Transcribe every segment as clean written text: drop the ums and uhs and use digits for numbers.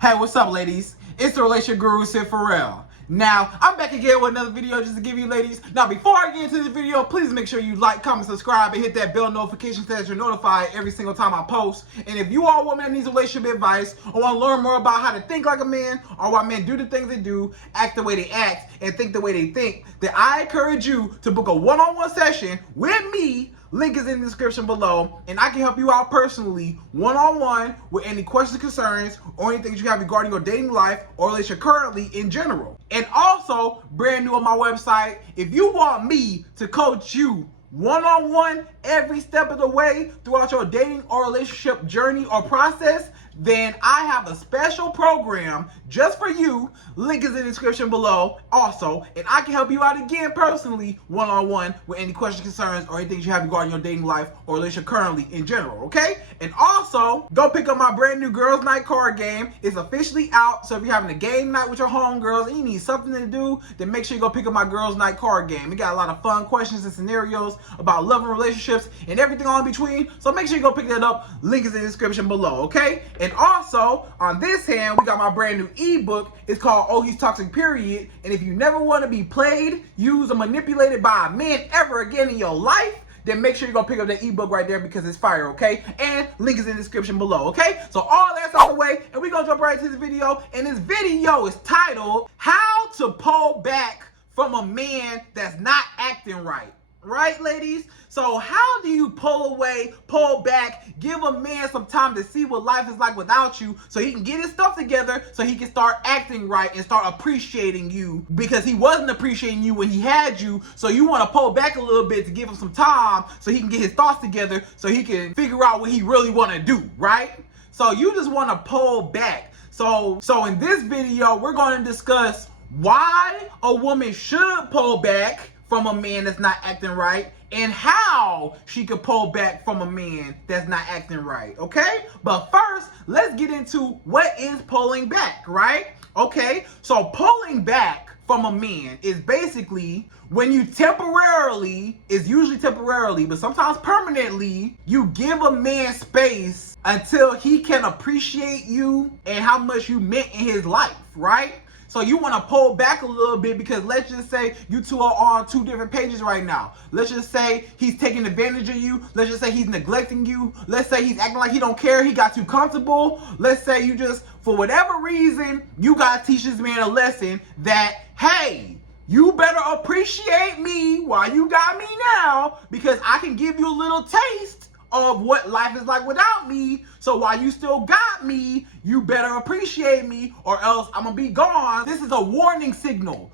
Hey, what's up, ladies? It's the relationship guru, Sydd Ferrell. Now, I'm back again with another video just to give you ladies. Now, before I get into this video, please make sure you like, comment, subscribe, and hit that bell notification so that you're notified every single time I post. And if you are a woman that needs relationship advice or want to learn more about how to think like a man or why men do the things they do, act the way they act, and think the way they think, then I encourage you to book a one-on-one session with me. Link is in the description below, and I can help you out personally, one-on-one, with any questions, concerns, or anything you have regarding your dating life or relationship currently in general. And also, brand new on my website, if you want me to coach you one-on-one every step of the way throughout your dating or relationship journey or process, then I have a special program just for you. Link is in the description below also, and I can help you out again personally one-on-one with any questions, concerns, or anything you have regarding your dating life or relationship currently in general, okay? And also, go pick up my brand new Girls Night card game. It's officially out, so if you're having a game night with your homegirls and you need something to do, then make sure you go pick up my Girls Night card game. It got a lot of fun questions and scenarios about love and relationships and everything all in between, so make sure you go pick that up. Link is in the description below, okay? And also, on this hand, we got my brand new ebook. It's called Oh He's Toxic Period. And if you never want to be played, used, or manipulated by a man ever again in your life, then make sure you go pick up that ebook right there because it's fire, okay? And link is in the description below, okay? So all that's out the way, and we're gonna jump right into this video. And this video is titled, How to Pull Back from a Man That's Not Acting Right. Right, ladies? So how do you pull away, pull back, give a man some time to see what life is like without you so he can get his stuff together so he can start acting right and start appreciating you, because he wasn't appreciating you when he had you. So you want to pull back a little bit to give him some time so he can get his thoughts together so he can figure out what he really want to do, right? So you just want to pull back. So in this video, we're going to discuss why a woman should pull back from a man that's not acting right, and how she could pull back from a man that's not acting right, okay? But first, let's get into what is pulling back, right? Okay, so pulling back from a man is basically when you temporarily, it's usually temporarily, but sometimes permanently, you give a man space until he can appreciate you and how much you meant in his life, right? So you want to pull back a little bit because let's just say you two are on two different pages right now. Let's just say he's taking advantage of you. Let's just say he's neglecting you. Let's say he's acting like he don't care. He got too comfortable. Let's say you just, for whatever reason, you got to teach this man a lesson that, hey, you better appreciate me while you got me now, because I can give you a little taste of what life is like without me. So while you still got me, you better appreciate me or else I'm gonna be gone. This is a warning signal.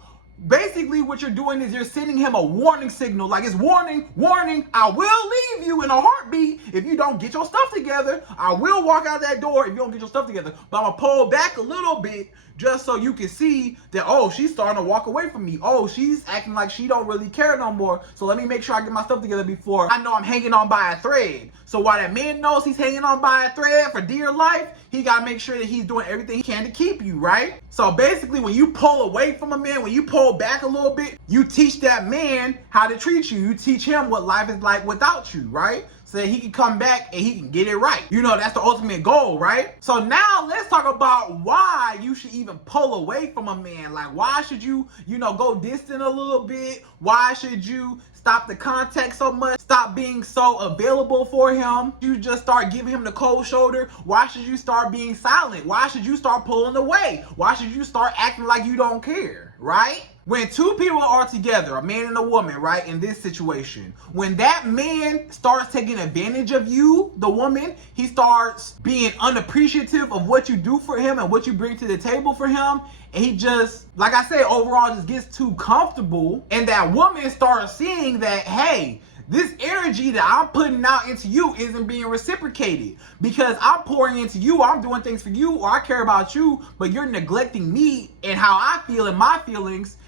Basically what you're doing is you're sending him a warning signal, like it's warning, warning, I will leave you in a heartbeat if you don't get your stuff together. I will walk out that door if you don't get your stuff together, but I'm gonna pull back a little bit just so you can see that, oh, she's starting to walk away from me. Oh, she's acting like she don't really care no more. So let me make sure I get my stuff together before I know I'm hanging on by a thread. So while that man knows he's hanging on by a thread for dear life, he got to make sure that he's doing everything he can to keep you, right? So basically, when you pull away from a man, when you pull back a little bit, you teach that man how to treat you. You teach him what life is like without you, right? So that he can come back and he can get it right. You know, that's the ultimate goal, right? So now let's talk about why you should even pull away from a man. Like, why should you, go distant a little bit? Why should you stop the contact so much? Stop being so available for him? You just start giving him the cold shoulder? Why should you start being silent? Why should you start pulling away? Why should you start acting like you don't care, right? When two people are together, a man and a woman, right, in this situation, when that man starts taking advantage of you, the woman, he starts being unappreciative of what you do for him and what you bring to the table for him, and he just, like I said, overall just gets too comfortable, and that woman starts seeing that, hey, this energy that I'm putting out into you isn't being reciprocated because I'm pouring into you, I'm doing things for you, or I care about you, but you're neglecting me and how I feel and my feelings,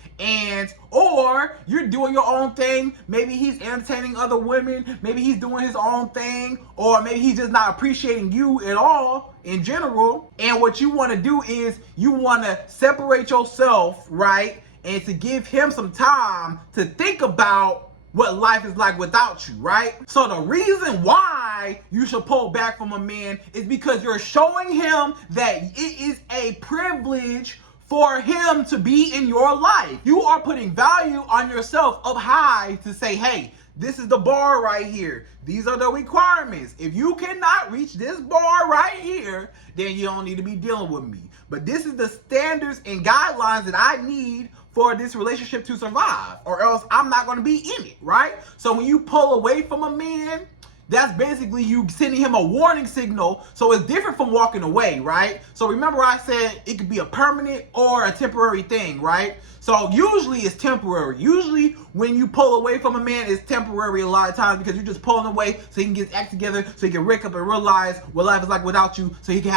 or you're doing your own thing. Maybe he's entertaining other women, maybe he's doing his own thing, or maybe he's just not appreciating you at all in general. And what you want to do is you want to separate yourself, right, and to give him some time to think about what life is like without you, right? So the reason why why you should pull back from a man is because you're showing him that it is a privilege for him to be in your life. You are putting value on yourself up high to say, hey, this is the bar right here. These are the requirements. If you cannot reach this bar right here, then you don't need to be dealing with me. But this is the standards and guidelines that I need for this relationship to survive, or else I'm not going to be in it, right? So when you pull away from a man, that's basically you sending him a warning signal. So it's different from walking away, right? So remember I said it could be a permanent or a temporary thing, right? So usually it's temporary. Usually when you pull away from a man, it's temporary a lot of times because you're just pulling away so he can get his act together, so he can wake up and realize what life is like without you, so you can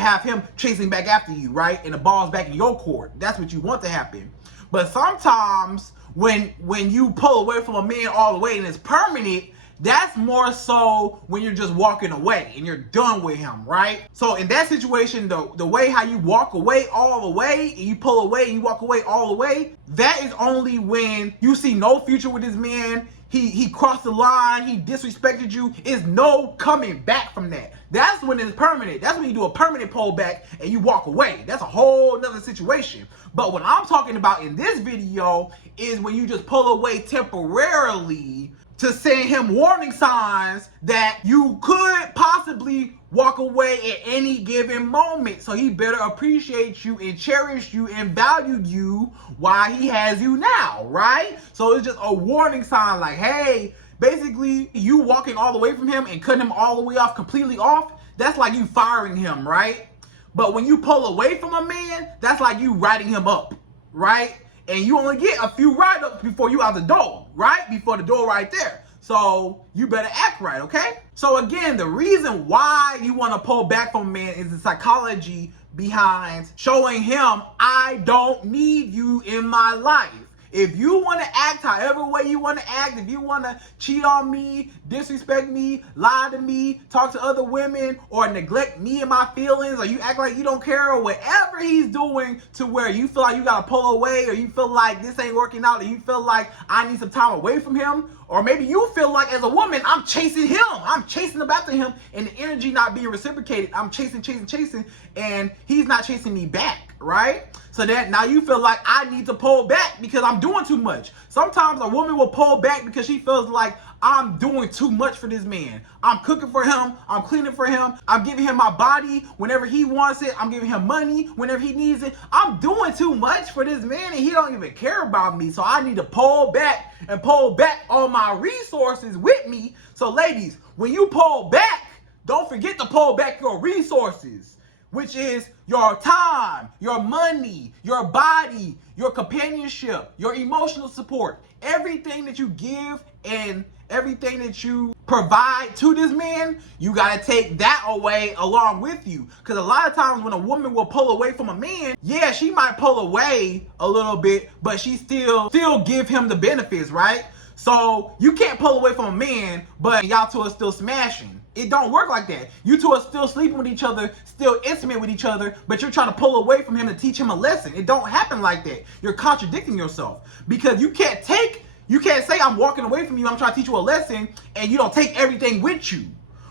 have him chasing back after you, right? And the ball's back in your court. That's what you want to happen. But sometimes when you pull away from a man all the way and it's permanent, that's more so when you're just walking away and you're done with him, right? So in that situation, the way how you walk away all the way, and you pull away and you walk away all the way, that is only when you see no future with this man. He crossed the line, he disrespected you. Is no coming back from that. That's when it's permanent. That's when you do a permanent pullback and you walk away. That's a whole nother situation. But what I'm talking about in this video is when you just pull away temporarily to send him warning signs that you could possibly walk away at any given moment. So he better appreciate you and cherish you and value you while he has you now, right? So it's just a warning sign like, hey, basically you walking all the way from him and cutting him all the way off, completely off, that's like you firing him, right? But when you pull away from a man, that's like you writing him up, right? And you only get a few write-ups before you out the door, right? Before the door right there. So you better act right, okay? So again, the reason why you want to pull back from a man is the psychology behind showing him, I don't need you in my life. If you want to act however way you want to act, if you want to cheat on me, disrespect me, lie to me, talk to other women, or neglect me and my feelings, or you act like you don't care, or whatever he's doing to where you feel like you got to pull away, or you feel like this ain't working out, or you feel like I need some time away from him, or maybe you feel like as a woman, I'm chasing him. I'm chasing after him, and the energy not being reciprocated. I'm chasing, and he's not chasing me back, right? So that now you feel like I need to pull back because I'm doing too much. Sometimes a woman will pull back because she feels like I'm doing too much for this man. I'm cooking for him. I'm cleaning for him. I'm giving him my body whenever he wants it. I'm giving him money whenever he needs it. I'm doing too much for this man and he don't even care about me. So I need to pull back and pull back all my resources with me. So ladies, when you pull back, don't forget to pull back your resources, which is your time, your money, your body, your companionship, your emotional support. Everything that you give and everything that you provide to this man, you gotta take that away along with you. Because a lot of times when a woman will pull away from a man, yeah, she might pull away a little bit, but she still give him the benefits, right? So you can't pull away from a man, but y'all two are still smashing. It don't work like that. You two are still sleeping with each other, still intimate with each other, but you're trying to pull away from him to teach him a lesson. It don't happen like that. You're contradicting yourself because you can't say I'm walking away from you, I'm trying to teach you a lesson, and you don't take everything with you.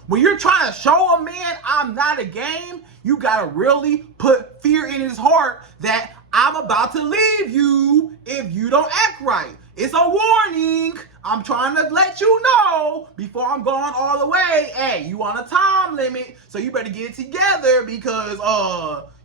When you're trying to show a man I'm not a game, you gotta really put fear in his heart that I'm about to leave you if you don't act right. It's a warning. I'm trying to let you know before I'm going all the way. Hey, you on a time limit, so you better get it together because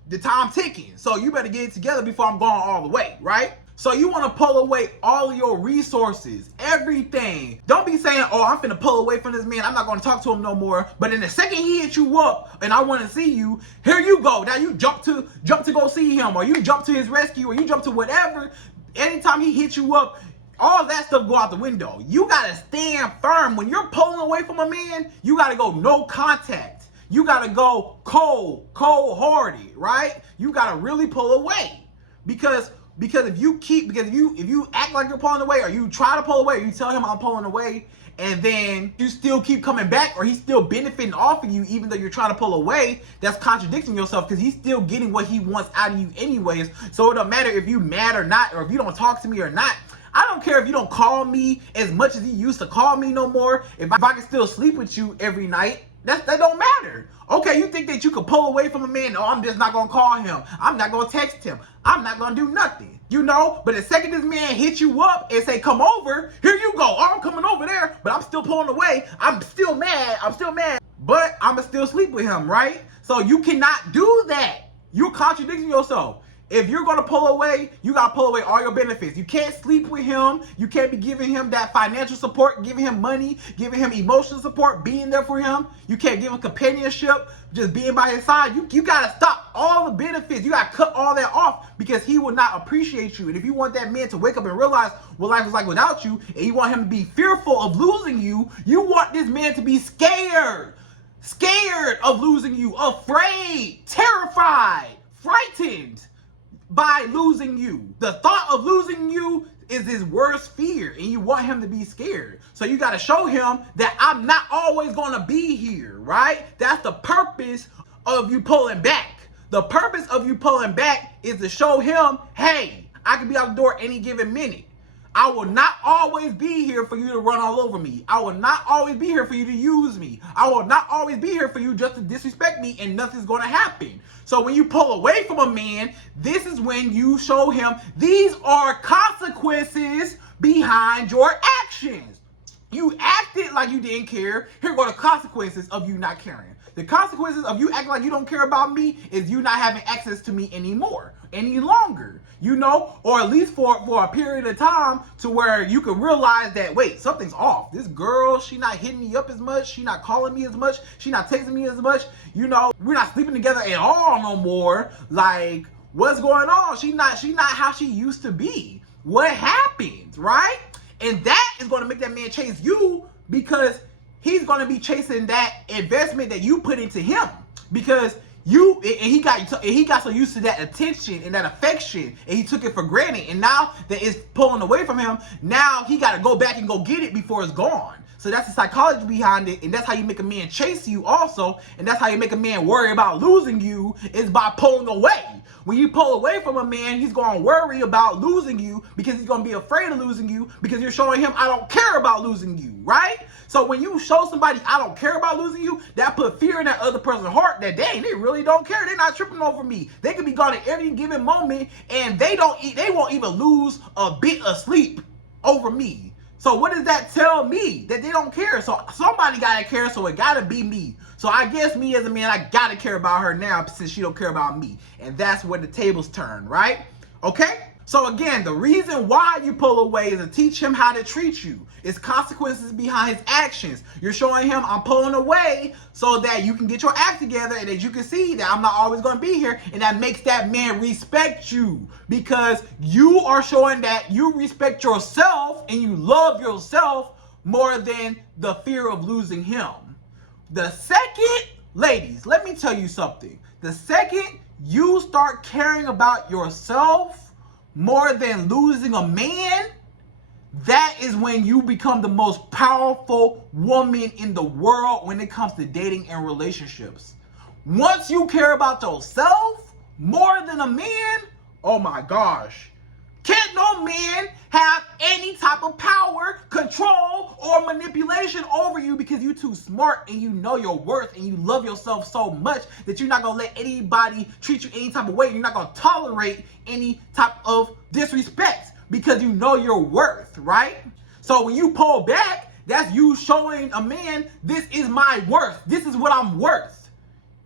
the time ticking. So you better get it together before I'm going all the way, right? So you want to pull away all of your resources, everything. Don't be saying, oh, I'm finna pull away from this man. I'm not going to talk to him no more. But in the second he hits you up and I want to see you, here you go. Now you jump to go see him, or you jump to his rescue, or you jump to whatever. Anytime he hits you up, all that stuff go out the window. You got to stand firm. When you're pulling away from a man, you got to go no contact. You got to go cold-hearted, right? You got to really pull away. Because if you act like you're pulling away, or you try to pull away, or you tell him I'm pulling away, and then you still keep coming back, or he's still benefiting off of you even though you're trying to pull away, that's contradicting yourself because he's still getting what he wants out of you anyways. So it don't matter if you mad or not, or if you don't talk to me or not. I don't care if you don't call me as much as you used to call me no more. If I can still sleep with you every night, that don't matter. Okay, you think that you could pull away from a man? Oh, I'm just not gonna call him. I'm not gonna text him. I'm not gonna do nothing. You know, but the second this man hits you up and say, come over, here you go. Oh, I'm coming over there, but I'm still pulling away. I'm still mad. But I'ma still sleep with him, right? So you cannot do that. You're contradicting yourself. If you're gonna pull away, you gotta pull away all your benefits. You can't sleep with him. You can't be giving him that financial support, giving him money, giving him emotional support, being there for him. You can't give him companionship, just being by his side. You gotta stop all the benefits. You gotta cut all that off because he will not appreciate you. And if you want that man to wake up and realize what life is like without you, and you want him to be fearful of losing you, you want this man to be scared of losing you, afraid, terrified, frightened by losing you. The thought of losing you is his worst fear, and you want him to be scared. So you got to show him that I'm not always going to be here, right? That's the purpose of you pulling back. The purpose of you pulling back is to show him, hey, I can be out the door any given minute. I will not always be here for you to run all over me. I will not always be here for you to use me. I will not always be here for you just to disrespect me, and nothing's going to happen. So when you pull away from a man, this is when you show him these are consequences behind your actions. You acted like you didn't care. Here go the consequences of you not caring. The consequences of you acting like you don't care about me is you not having access to me anymore, any longer, you know, or at least for a period of time to where you can realize that, wait, something's off. This girl, she not hitting me up as much. She not calling me as much. She not texting me as much. You know, we're not sleeping together at all no more. Like, what's going on? She not how she used to be. What happened, right? And that is going to make that man chase you because he's going to be chasing that investment that you put into him because he got so used to that attention and that affection, and he took it for granted. And now that it's pulling away from him, now he got to go back and go get it before it's gone. So that's the psychology behind it, and that's how you make a man chase you also, and that's how you make a man worry about losing you is by pulling away. When you pull away from a man, he's going to worry about losing you because he's going to be afraid of losing you because you're showing him, I don't care about losing you, right? So when you show somebody, I don't care about losing you, that put fear in that other person's heart that, dang, they really don't care. They're not tripping over me. They could be gone at every given moment, and they won't even lose a bit of sleep over me. So what does that tell me? That they don't care. So somebody gotta care, so it gotta be me. So I guess me as a man, I gotta care about her now since she don't care about me. And that's where the tables turn, right? Okay? So again, the reason why you pull away is to teach him how to treat you. It's consequences behind his actions. You're showing him I'm pulling away so that you can get your act together and that you can see that I'm not always going to be here, and that makes that man respect you because you are showing that you respect yourself and you love yourself more than the fear of losing him. The second, ladies, let me tell you something. The second you start caring about yourself more than losing a man, that is when you become the most powerful woman in the world when it comes to dating and relationships. Once you care about yourself more than a man, oh my gosh, can't no man have any type of power, control, or manipulation over you because you're too smart and you know your worth and you love yourself so much that you're not going to let anybody treat you any type of way. You're not going to tolerate any type of disrespect because you know your worth, right? So when you pull back, that's you showing a man, this is my worth. This is what I'm worth.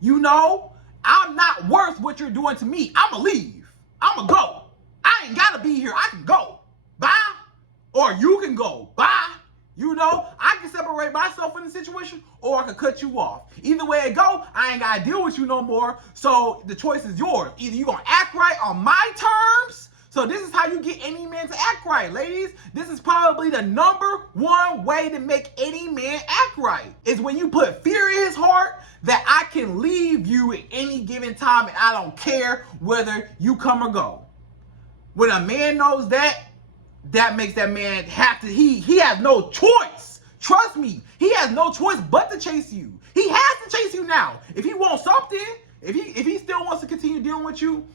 You know, I'm not worth what you're doing to me. I'ma leave. I'ma go. I ain't gotta be here. I can go. Bye. Or you can go. Bye. You know, I can separate myself from the situation or I can cut you off. Either way it go, I ain't gotta deal with you no more. So the choice is yours. Either you gonna act right on my terms. So this is how you get any man to act right, ladies. This is probably the #1 way to make any man act right. Is when you put fear in his heart that I can leave you at any given time and I don't care whether you come or go. When a man knows that, that makes that man have to, he has no choice. Trust me, he has no choice but to chase you. He has to chase you now. If he wants something, if he still wants to continue dealing with you,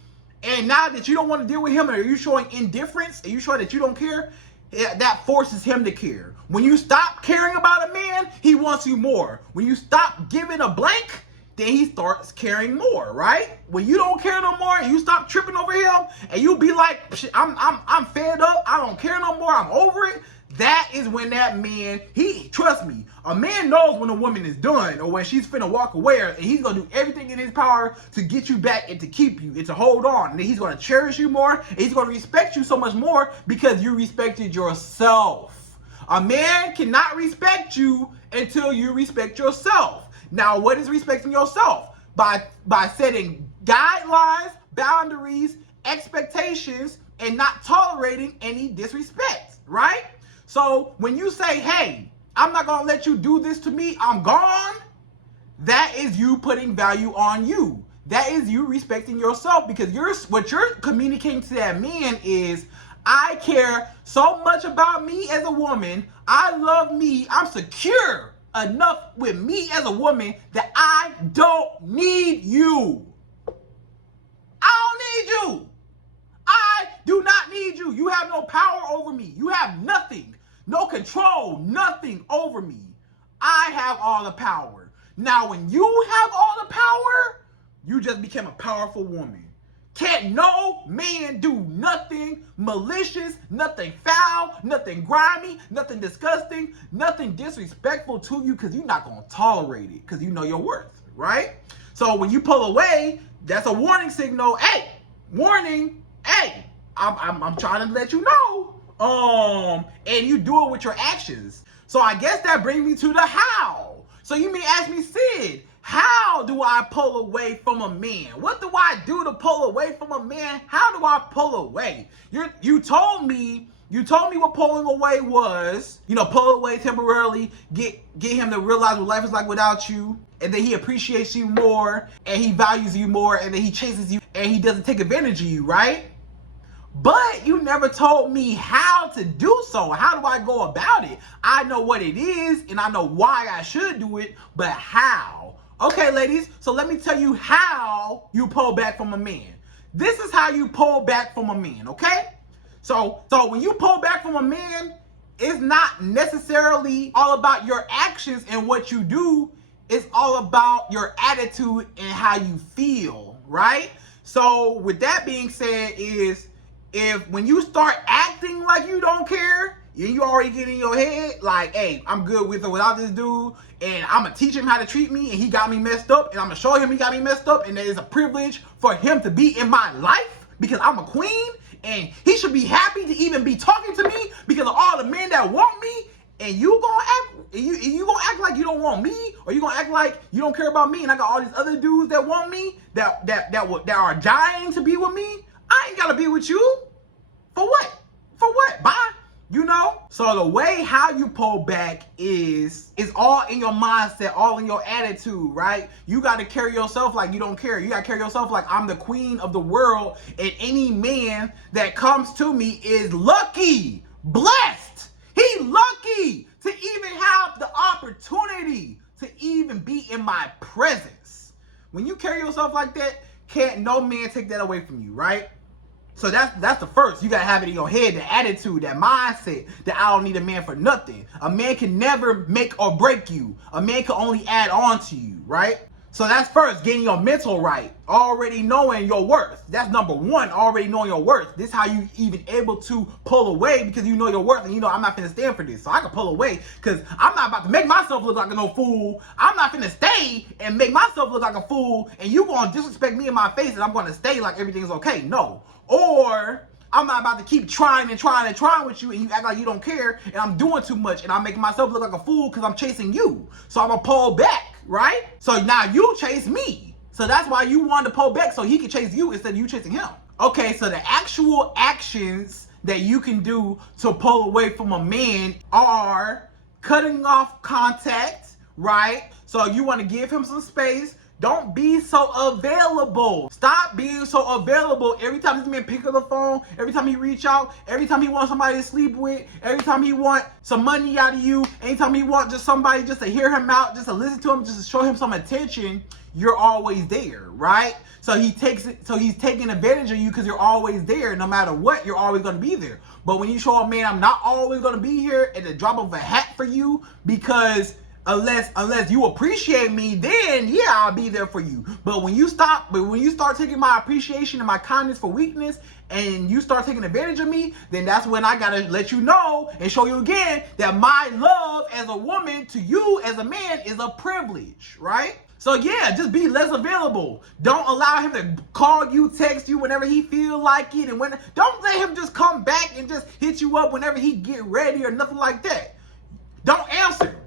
and now that you don't want to deal with him, or you're showing indifference, and you showing that you don't care, that forces him to care. When you stop caring about a man, he wants you more. When you stop giving a blank, then he starts caring more, right? When you don't care no more and you stop tripping over him and you be like, I'm fed up, I don't care no more, I'm over it. That is when that man, trust me, a man knows when a woman is done or when she's finna walk away, and he's gonna do everything in his power to get you back and to keep you and to hold on. And then he's gonna cherish you more and he's gonna respect you so much more because you respected yourself. A man cannot respect you until you respect yourself. Now, what is respecting yourself? By setting guidelines, boundaries, expectations, and not tolerating any disrespect, right? So when you say, hey, I'm not gonna let you do this to me, I'm gone, that is you putting value on you. That is you respecting yourself, because what you're communicating to that man is, I care so much about me as a woman, I love me, I'm secure enough with me as a woman that I don't need you. I don't need you. I do not need you. You have no power over me. You have nothing, no control, nothing over me. I have all the power. Now, when you have all the power, you just became a powerful woman. Can't no man do nothing malicious, nothing foul, nothing grimy, nothing disgusting, nothing disrespectful to you, because you're not going to tolerate it, because you know your worth, right? So when you pull away, that's a warning signal. Hey, warning. Hey, I'm trying to let you know. And you do it with your actions. So I guess that brings me to the how. So you may ask me, Sid, how do I pull away from a man? What do I do to pull away from a man? How do I pull away? You told me what pulling away was. Pull away temporarily, get him to realize what life is like without you, and then he appreciates you more, and he values you more, and then he chases you, and he doesn't take advantage of you, right? But you never told me how to do so. How do I go about it? I know what it is, and I know why I should do it, but how? Okay, ladies, so let me tell you how you pull back from a man. This is how you pull back from a man, okay? So when you pull back from a man, it's not necessarily all about your actions and what you do. It's all about your attitude and how you feel, right? So with that being said, when you start acting like you don't care, you already get in your head like, hey, I'm good with or without this dude, and I'm gonna teach him how to treat me, and he got me messed up, and I'm gonna show him he got me messed up, and it is a privilege for him to be in my life because I'm a queen, and he should be happy to even be talking to me because of all the men that want me. And you gonna act like you don't want me, or you gonna act like you don't care about me, and I got all these other dudes that want me, that are dying to be with me. I ain't gotta be with you. For what? For what? Bye. So the way how you pull back is all in your mindset, all in your attitude, right? You got to carry yourself like you don't care. You got to carry yourself like I'm the queen of the world, and any man that comes to me is lucky, blessed. He lucky to even have the opportunity to even be in my presence. When you carry yourself like that, can't no man take that away from you, right? So that's the first. You gotta have it in your head, the attitude, that mindset that I don't need a man for nothing. A man can never make or break you. A man can only add on to you, right? So that's first, getting your mental right, already knowing your worth. That's number one, already knowing your worth. This is how you even able to pull away, because you know your worth, and I'm not finna stand for this. So I can pull away because I'm not about to make myself look like no fool. I'm not finna stay and make myself look like a fool, and you gonna disrespect me in my face and I'm gonna stay like everything's okay. No. Or I'm not about to keep trying with you, and you act like you don't care, and I'm doing too much, and I'm making myself look like a fool because I'm chasing you. So I'm gonna pull back, right? So now you chase me. So that's why you wanted to pull back, so he can chase you instead of you chasing him. Okay, so the actual actions that you can do to pull away from a man are cutting off contact, right? So you want to give him some space. Don't be so available. Stop being so available every time this man pick up the phone, every time he reach out, every time he wants somebody to sleep with, every time he want some money out of you, anytime he want just somebody just to hear him out, just to listen to him, just to show him some attention. you're always there, right? So he's taking advantage of you because you're always there. No matter what, you're always going to be there. But when you show a man, I'm not always going to be here at the drop of a hat for you, because unless you appreciate me, then yeah, I'll be there for you. But when you start taking my appreciation and my kindness for weakness, and you start taking advantage of me, then that's when I gotta let you know and show you again that my love as a woman to you as a man is a privilege, right? So yeah, just be less available. Don't allow him to call you, text you whenever he feel like it, and don't let him just come back and just hit you up whenever he get ready or nothing like that. Don't answer.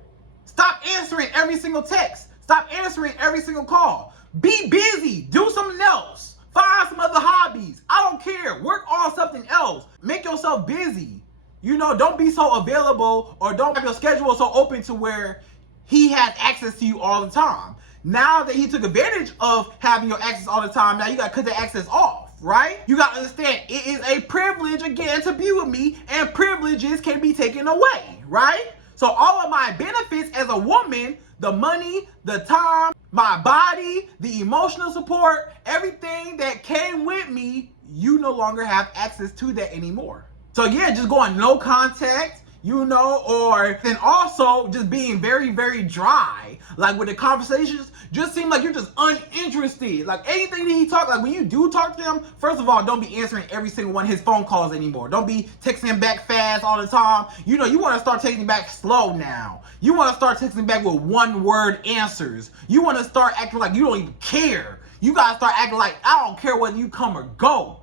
Stop answering every single text. Stop answering every single call. Be busy. Do something else. Find some other hobbies. I don't care. Work on something else. Make yourself busy. Don't be so available, or don't have your schedule so open to where he has access to you all the time. Now that he took advantage of having your access all the time, now you got to cut the access off, right? You got to understand, it is a privilege, again, to be with me, and privileges can be taken away, right? So all of my benefits as a woman, the money, the time, my body, the emotional support, everything that came with me, you no longer have access to that anymore. So yeah, just going no contact, or then also just being very, very dry. Like with the conversations, just seem like you're just uninterested. Like anything that he talk, like when you do talk to him, first of all, don't be answering every single one of his phone calls anymore. Don't be texting him back fast all the time. You want to start texting back slow now. You want to start texting back with one-word answers. You want to start acting like you don't even care. You got to start acting like I don't care whether you come or go.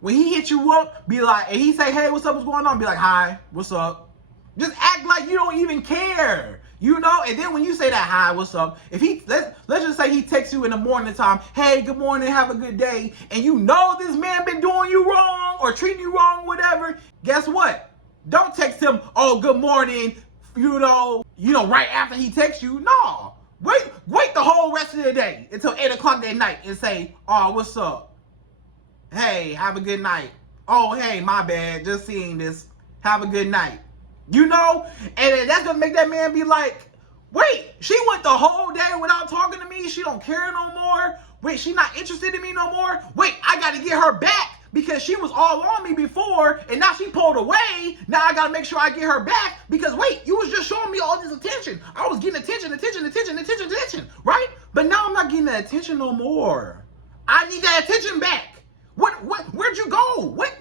When he hit you up, be like, and he say, hey, what's up, what's going on? Be like, hi, what's up? Just act like you don't even care, And then when you say that, hi, what's up? If let's just say he texts you in the morning time, hey, good morning, have a good day, and this man been doing you wrong or treating you wrong, whatever, guess what? Don't text him, oh, good morning, right after he texts you. No, wait the whole rest of the day until 8 o'clock that night and say, oh, what's up? Hey, have a good night. Oh, hey, my bad. Just seeing this. Have a good night. And then that's going to make that man be like, wait, she went the whole day without talking to me. She don't care no more. Wait, she not interested in me no more. Wait, I got to get her back because she was all on me before and now she pulled away. Now I got to make sure I get her back because, wait, you was just showing me all this attention. I was getting attention, right? But now I'm not getting that attention no more. I need that attention back. Where'd you go? Wait.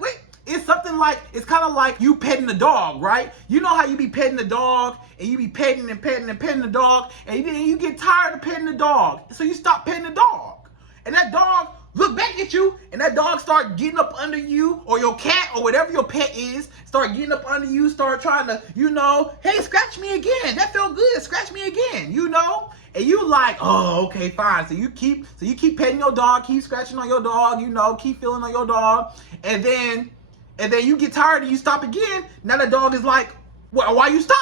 It's kind of like you petting the dog, right? You know how you be petting the dog and you be petting the dog, and then you get tired of petting the dog. So you stop petting the dog. And that dog look back at you, and that dog start getting up under you, or your cat, or whatever your pet is, start getting up under you, start trying to, hey, scratch me again. That felt good. Scratch me again, And you like, oh, okay, fine. So you keep petting your dog, keep scratching on your dog, keep feeling on your dog. And then you get tired and you stop again. Now the dog is like, well, why you stop?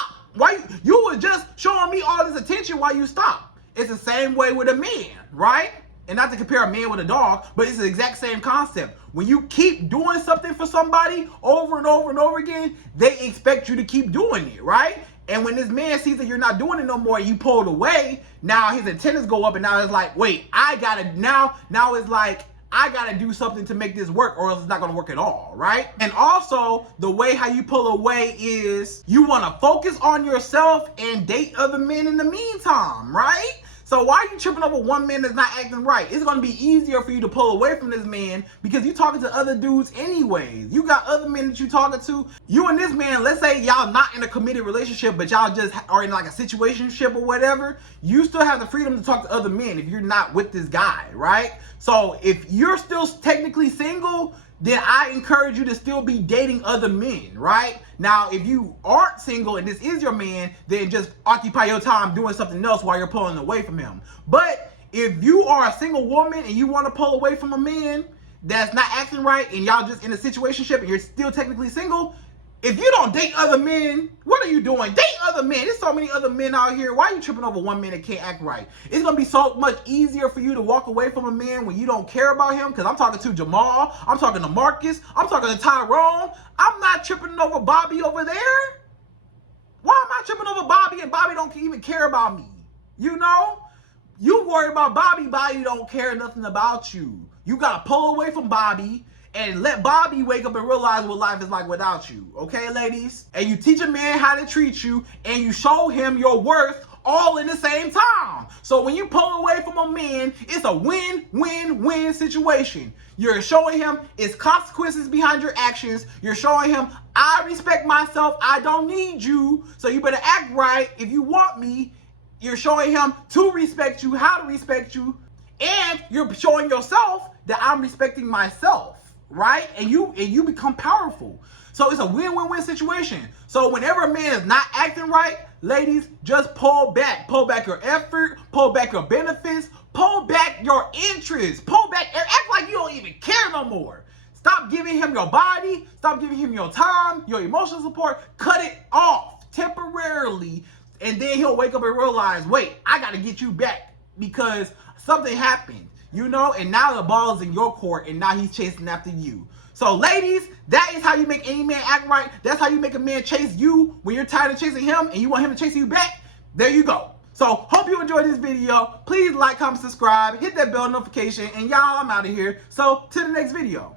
You were just showing me all this attention while you stop. It's the same way with a man, right? And not to compare a man with a dog, but it's the exact same concept. When you keep doing something for somebody over and over and over again, they expect you to keep doing it, right? And when this man sees that you're not doing it no more, you pulled away, now his antennas go up, and now it's like, wait, now it's like, I gotta do something to make this work, or else it's not gonna work at all, right? And also, the way how you pull away is you wanna focus on yourself and date other men in the meantime, right? So why are you tripping over one man that's not acting right? It's going to be easier for you to pull away from this man because you're talking to other dudes anyways. You got other men that you're talking to. You and this man, let's say y'all not in a committed relationship, but y'all just are in like a situationship or whatever. You still have the freedom to talk to other men if you're not with this guy, right? So if you're still technically single, then I encourage you to still be dating other men, right? Now, if you aren't single and this is your man, then just occupy your time doing something else while you're pulling away from him. But if you are a single woman and you want to pull away from a man that's not acting right and y'all just in a situationship and you're still technically single, if you don't date other men, what are you doing? Date other men. There's so many other men out here. Why are you tripping over one man that can't act right? It's going to be so much easier for you to walk away from a man when you don't care about him. Because I'm talking to Jamal. I'm talking to Marcus. I'm talking to Tyrone. I'm not tripping over Bobby over there. Why am I tripping over Bobby and Bobby don't even care about me? You worry about Bobby, Bobby don't care nothing about you. You gotta pull away from Bobby and let Bobby wake up and realize what life is like without you. Okay, ladies? And you teach a man how to treat you and you show him your worth all in the same time. So when you pull away from a man, it's a win-win-win situation. You're showing him it's consequences behind your actions. You're showing him, I respect myself, I don't need you, so you better act right if you want me. You're showing him to respect you, how to respect you, and you're showing yourself that I'm respecting myself, right? And you become powerful. So it's a win-win-win situation. So whenever a man is not acting right, ladies, just pull back. Pull back your effort, pull back your benefits, pull back your interest, pull back, act like you don't even care no more. Stop giving him your body, stop giving him your time, your emotional support, cut it off temporarily, and then he'll wake up and realize, wait, I gotta get you back because something happened, you know, and now the ball is in your court and now he's chasing after you. So ladies, that is how you make any man act right. That's how you make a man chase you when you're tired of chasing him and you want him to chase you back. There you go. So hope you enjoyed this video. Please like, comment, subscribe, hit that bell notification, and y'all, I'm out of here. So to the next video.